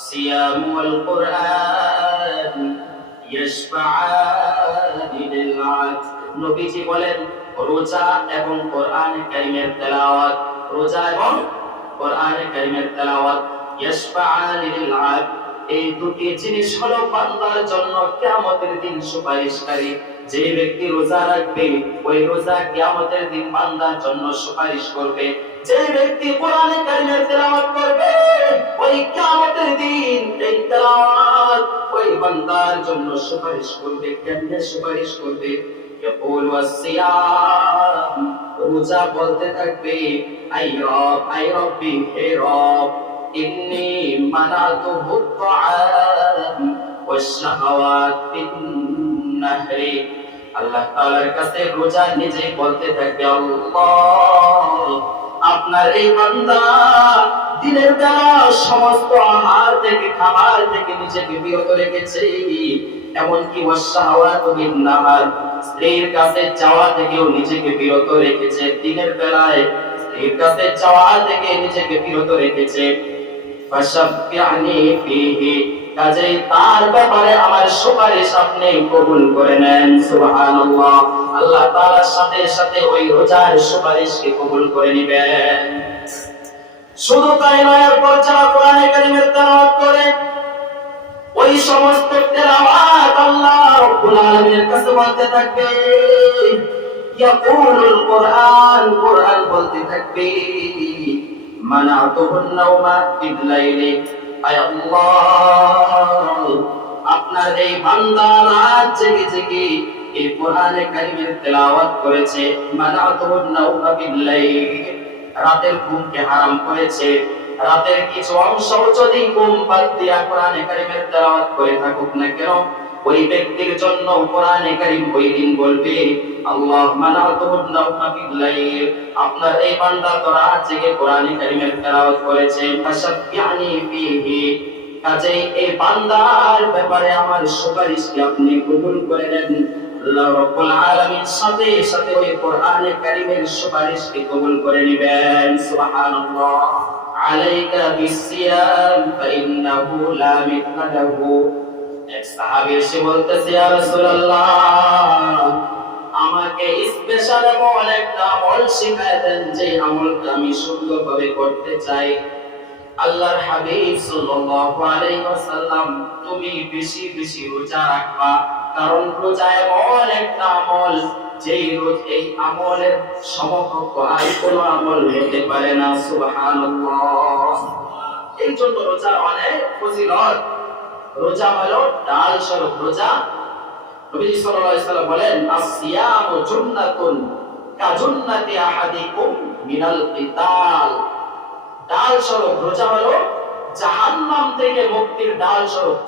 الصيام والقرآن يشفعان للعبد নবীজি বলেন রোজা এবং কোরআনে কারীমের তেলাওয়াত রোজা এবং কোরআনে কারীমের তেলাওয়াত ইয়াশফাআন লিল আবদ এই দুটি জিনিস হলো বান্দার জন্য কিয়ামতের দিন সুপারিশকারী যে ব্যক্তি রোজা রাখবে ওই রোজা কিয়ামতের দিন বান্দার জন্য সুপারিশ করবে যে ব্যক্তি কোরআনে কারীমের তেলাওয়াত করবে ওই কিয়ামতের দিন এই তেলাওয়াত ওই বান্দার জন্য সুপারিশ করবে কেমনে সুপারিশ করবে يقول والصيام রোজা বলতে থাকবে আই রব্বি হে রব ইন্নী মানাতুহু الطعام والشهوات بالنهر আল্লাহ তাআলার কাছে রোজা নিজেই বলতে থাকবে আল্লাহ আপনার এই বান্দা দিনের বেলা সমস্ত আহার থেকে খাবার থেকে নিজেকে বিরত রেখেছে এমনকি ওয়াশাহাওয়াত বিন নাহার স্ত্রীর কাছে যাওয়া থেকেও নিজেকে বিরত রেখেছে দিনের বেলায় স্ত্রীর কাছে যাওয়া থেকে নিজেকে বিরত রেখেছে ফাশাফিআনি ফীহি কাজেই তার ব্যাপারে আমার সুপারিশ আপনি কবুল করে নেন সুবহানাল্লাহ আল্লাহ তাআলার সাথে সাথে ওই রোজার সুপারিশকে কবুল করে নেবেন শুধু তাই নয় এরপর যারা কোরআনে কারীমের তেলাওয়াত করে ওই সমস্ত তেলাওয়াত আল্লাহ রাব্বুল আলামিনের কাছে বলতে থাকবে ইয়াকুলুল কোরআন কোরআন বলতে থাকবে মানাতুহুন নাওমা বিল-লাইলি আয় আল্লাহ আপনার এই বান্দা রাত জেগে জেগে এই কোরআনে কারীমের তেলাওয়াত করেছে মানাতুহুন নাওমা বিল-লাইলি রাতের ঘুমকে হারাম করেছে রাতের কিছু অংশ যদি ঘুম বাদ দিয়া কোরআনে কারীমের তেলাওয়াত করে থাকুক না কেন ওই ব্যক্তির জন্য কোরআনে কারীম ওই দিন বলবে আল্লাহ মানাতুহুন নাওমা বিল-লাইল আপনার এই বান্দা তো রাত জেগে কোরআনে কারীমের তেলাওয়াত করেছে ফাশাফিআনি ফীহি কাজেই এই বান্দার ব্যাপারে আমার সুপারিশকে আপনি কবুল করে নেন আল্লাহ রাব্বুল আলামিন সাথে সাথে ওই কোরআনে কারীমের সুপারিশকে কবুল করে নেবেন সুবহানাল্লাহ আলাইকা বিসিয়াম ফাইন্নাহু লা মিথলা লাহু এক সাহাবী এসে বলতেছে ইয়া রাসূলুল্লাহ আমাকে স্পেশাল আমল একটা আমল শিখায় দেন যে আমলটা আমি সুন্দরভাবে করতে চাই আল্লাহর হাবিব সাল্লাল্লাহু আলাইহি ওয়াসাল্লাম তুমি বেশি বেশি রোজা রাখবা কারণ রোজা এমন একটা আমল যেই রোজ এই আমলের সমকক্ষ আর কোনো আমল হতে পারে না সুবহানাল্লাহ এই জন্য রোজার অনেক ফজিলত রোজা হলো ডাল স্বরূপ রোজা নবী সাল্লাল্লাহু আলাইহি ওয়াসাল্লাম বলেন আসিয়ামু জুন্নাতুন কাজুন্নাতি আহাদিকুম মিনাল কিতাল ডাল স্বরূপ রোজা হলো জাহান্নাম থেকে মুক্তির ডাল স্বরূপ